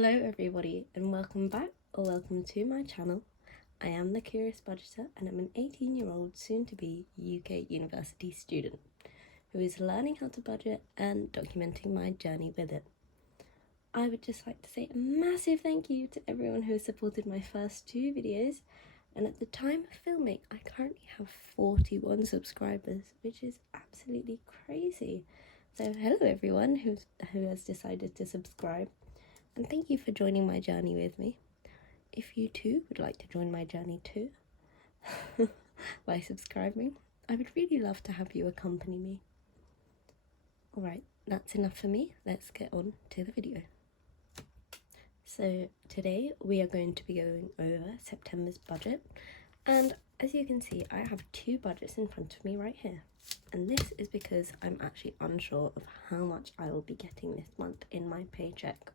Hello everybody and welcome back or welcome to my channel. I am the Curious Budgeter and I'm an 18-year-old soon to be UK university student who is learning how to budget and documenting my journey with it. I would just like to say a massive thank you to everyone who has supported my first two videos, and at the time of filming I currently have 41 subscribers, which is absolutely crazy. So hello everyone who has decided to subscribe. And thank you for joining my journey with me. If you too would like to join my journey too, by subscribing, I would really love to have you accompany me. Alright, that's enough for me. Let's get on to the video. So today we are going to be going over September's budget. And as you can see, I have two budgets in front of me right here. And this is because I'm actually unsure of how much I will be getting this month in my paycheck.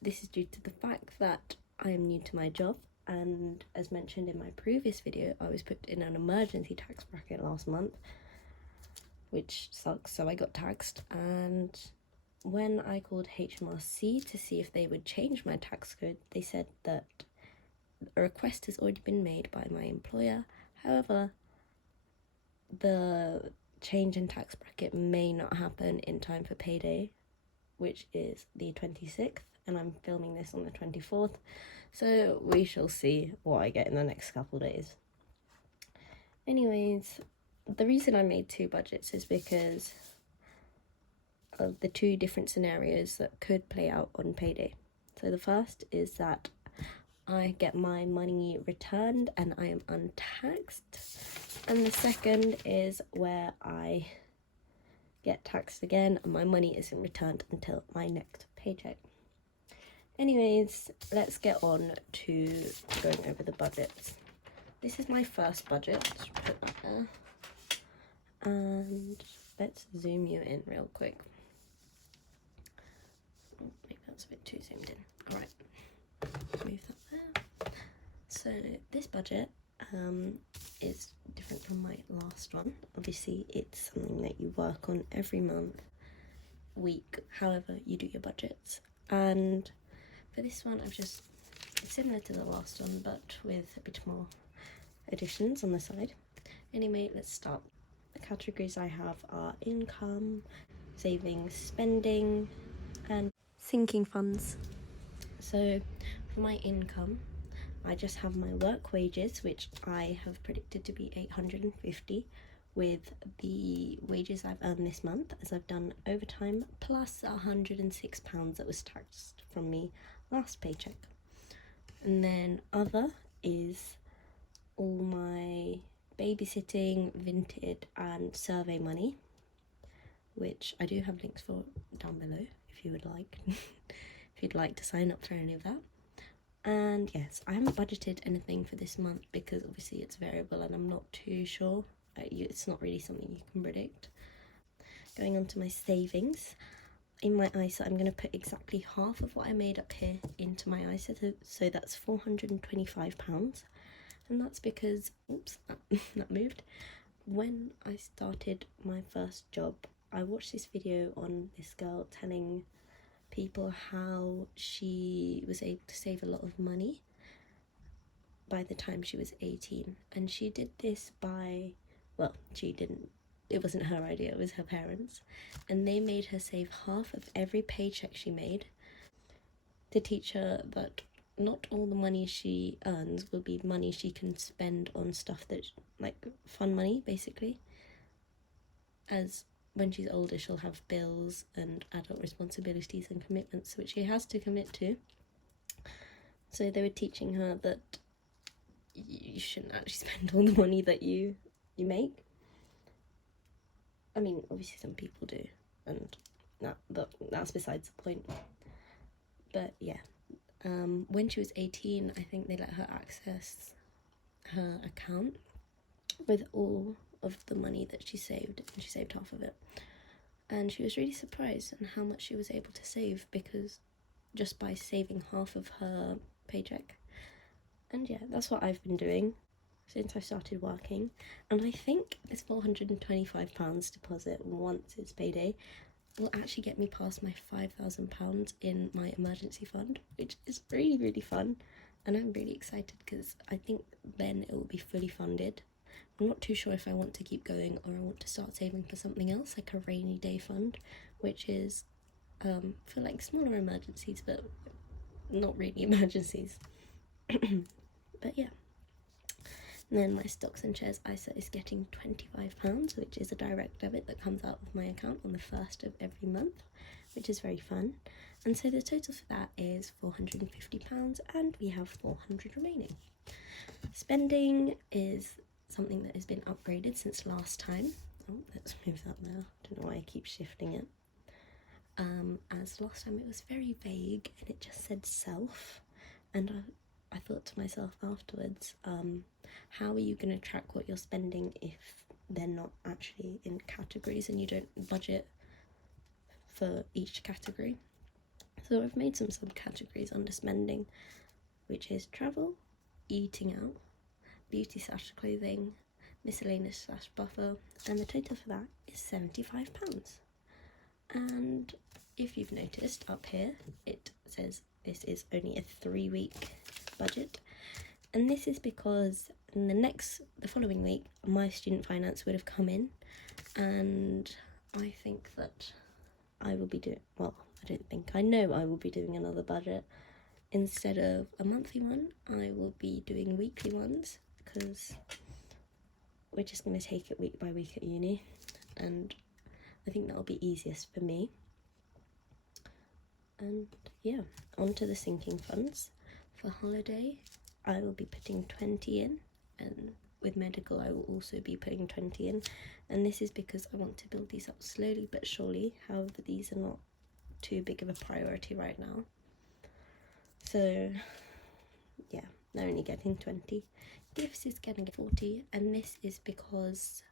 This is due to the fact that I am new to my job, and as mentioned in my previous video, I was put in an emergency tax bracket last month, which sucks, so I got taxed. And when I called HMRC to see if they would change my tax code, they said that a request has already been made by my employer. However, the change in tax bracket may not happen in time for payday, which is the 26th. And I'm filming this on the 24th, so we shall see what I get in the next couple days. Anyways, the reason I made two budgets is because of the two different scenarios that could play out on payday. So the first is that I get my money returned and I am untaxed, and the second is where I get taxed again and my money isn't returned until my next paycheck. Anyways, let's get on to going over the budgets. This is my first budget, just put that there. And let's zoom you in real quick. Oh, maybe that's a bit too zoomed in. Alright, move that there. So this budget is different from my last one. Obviously, it's something that you work on every month, week, however you do your budgets. And for this one, it's similar to the last one, but with a bit more additions on the side. Anyway, let's start. The categories I have are income, savings, spending, and sinking funds. So for my income, I just have my work wages, which I have predicted to be 850, with the wages I've earned this month, as I've done overtime, plus £106 that was taxed from me last paycheck. And then other is all my babysitting, Vinted and survey money, which I do have links for down below if you would like if you'd like to sign up for any of that. And yes, I haven't budgeted anything for this month because obviously it's variable and I'm not too sure. It's not really something you can predict. Going on to my savings. In my ISA, I'm going to put exactly half of what I made up here into my ISA, so that's £425. And that's because, oops, that moved. When I started my first job, I watched this video on this girl telling people how she was able to save a lot of money by the time she was 18. And she did this by, well, she didn't. It wasn't her idea, it was her parents, and they made her save half of every paycheck she made to teach her that not all the money she earns will be money she can spend on stuff that, like, fun money basically, as when she's older she'll have bills and adult responsibilities and commitments which she has to commit to. So they were teaching her that you shouldn't actually spend all the money that you make. I mean, obviously some people do, and that's besides the point. But yeah, when she was 18, I think they let her access her account with all of the money that she saved, and she saved half of it. And she was really surprised at how much she was able to save, because just by saving half of her paycheck. And yeah, that's what I've been doing since I started working, and I think this £425 deposit, once it's payday, will actually get me past my £5,000 in my emergency fund, which is really, really fun. And I'm really excited because I think then it will be fully funded. I'm not too sure if I want to keep going or I want to start saving for something else, like a rainy day fund, which is for like smaller emergencies, but not really emergencies. But yeah. And then my stocks and shares ISA is getting £25, which is a direct debit that comes out of my account on the 1st of every month, which is very fun. And so the total for that is £450, and we have 400 remaining. Spending is something that has been upgraded since last time. Oh, let's move that now. I don't know why I keep shifting it. As last time it was very vague and it just said self, and I thought to myself afterwards, how are you going to track what you're spending if they're not actually in categories and you don't budget for each category? So I've made some subcategories under spending, which is travel, eating out, beauty/clothing, miscellaneous/buffer, and the total for that is £75. And if you've noticed up here, it says this is only a 3-week budget, and this is because in the following week my student finance would have come in, and I think that I will be doing, well, I know I will be doing another budget. Instead of a monthly one, I will be doing weekly ones, because we're just going to take it week by week at uni, and I think that'll be easiest for me. And yeah, on to the sinking funds. For holiday, I will be putting 20 in, and with medical I will also be putting 20 in, and this is because I want to build these up slowly but surely. However, these are not too big of a priority right now, so yeah, they're only getting 20. Gifts is getting 40, and this is because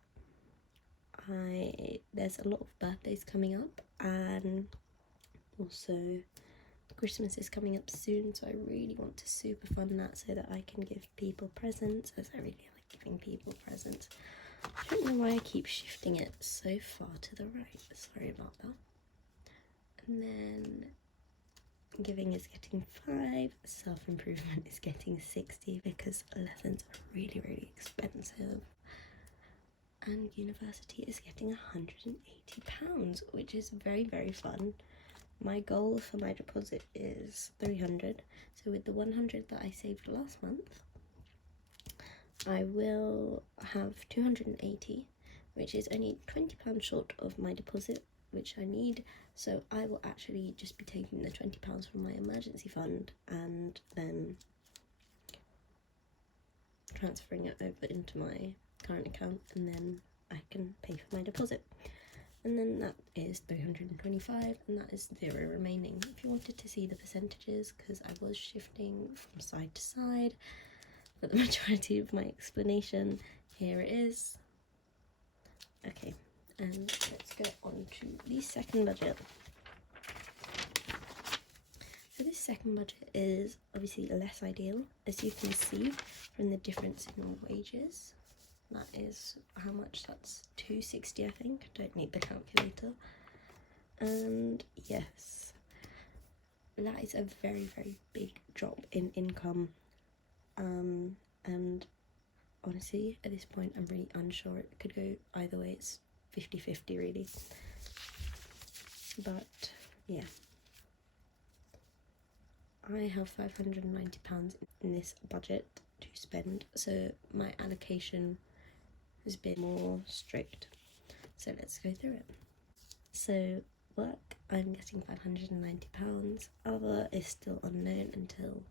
there's a lot of birthdays coming up, and also Christmas is coming up soon, so I really want to super fund that so that I can give people presents, as I really like giving people presents. I don't know why I keep shifting it so far to the right, sorry about that. And then giving is getting 5, self-improvement is getting 60 because lessons are really, really expensive. And university is getting £180, which is very, very fun. My goal for my deposit is 300, so with the 100 that I saved last month, I will have 280, which is only £20 short of my deposit, which I need. So I will actually just be taking the £20 from my emergency fund and then transferring it over into my current account, and then I can pay for my deposit. And then that is 325, and that is 0 remaining. If you wanted to see the percentages, because I was shifting from side to side for the majority of my explanation, here it is. Okay, and let's go on to the second budget. So this second budget is obviously less ideal, as you can see from the difference in our wages. That is how much, that's 260 I think, I don't need the calculator. And yes, that is a very, very big drop in income, and honestly at this point I'm really unsure. It could go either way, it's 50-50 really, but yeah. I have £590 in this budget to spend, so my allocation has been more strict. So let's go through it. So work, I'm getting £590. Other is still unknown until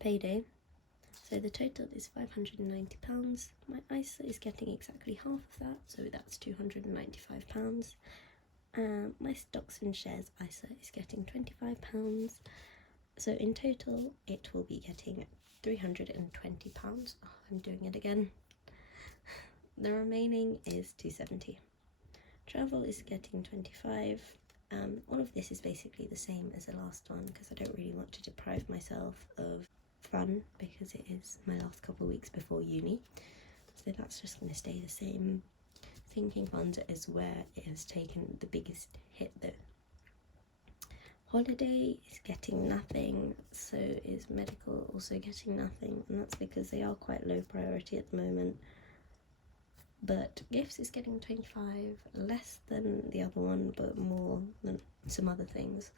payday. So the total is £590. My ISA is getting exactly half of that, so that's £295. My stocks and shares ISA is getting £25. So in total it will be getting £320. Oh, I'm doing it again. The remaining is £270. Travel is getting 25. All of this is basically the same as the last one because I don't really want to deprive myself of fun because it is my last couple of weeks before uni. So that's just going to stay the same. thinking funds is where it has taken the biggest hit though. Holiday is getting nothing, so is medical also getting nothing, and that's because they are quite low priority at the moment. But gifts is getting 25, less than the other one, but more than some other things.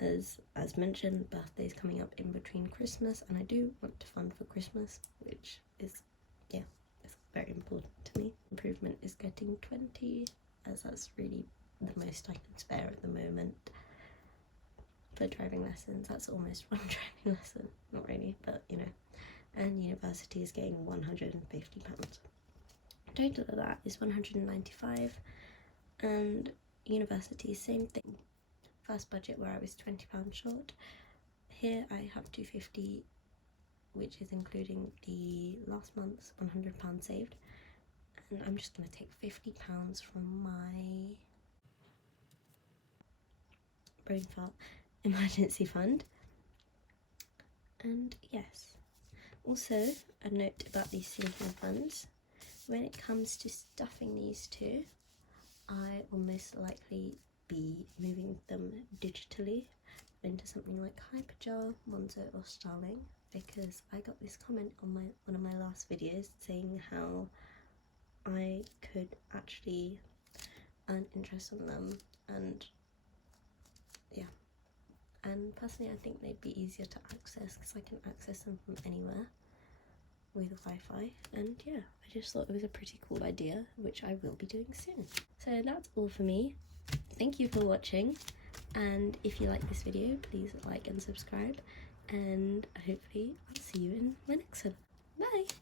As mentioned, birthday's coming up in between Christmas, and I do want to fund for Christmas, which is, yeah, it's very important to me. Improvement is getting 20, as that's really the most I can spare at the moment. For driving lessons, that's almost one driving lesson, not really, but you know. And university is getting £150. Total of that is 195, and university, same thing. First budget where I was £20 short. Here I have 250, which is including the last month's £100 saved, and I'm just going to take £50 from my brain fart emergency fund. And yes, also a note about these sinking funds: when it comes to stuffing these two, I will most likely be moving them digitally into something like Hyperjar, Monzo or Starling, because I got this comment on one of my last videos saying how I could actually earn interest on them, and yeah, and personally I think they'd be easier to access because I can access them from anywhere with Wi-Fi, and yeah, I just thought it was a pretty cool idea, which I will be doing soon. So that's all for me. Thank you for watching, and if you like this video, please like and subscribe, and hopefully I'll see you in my next one. Bye!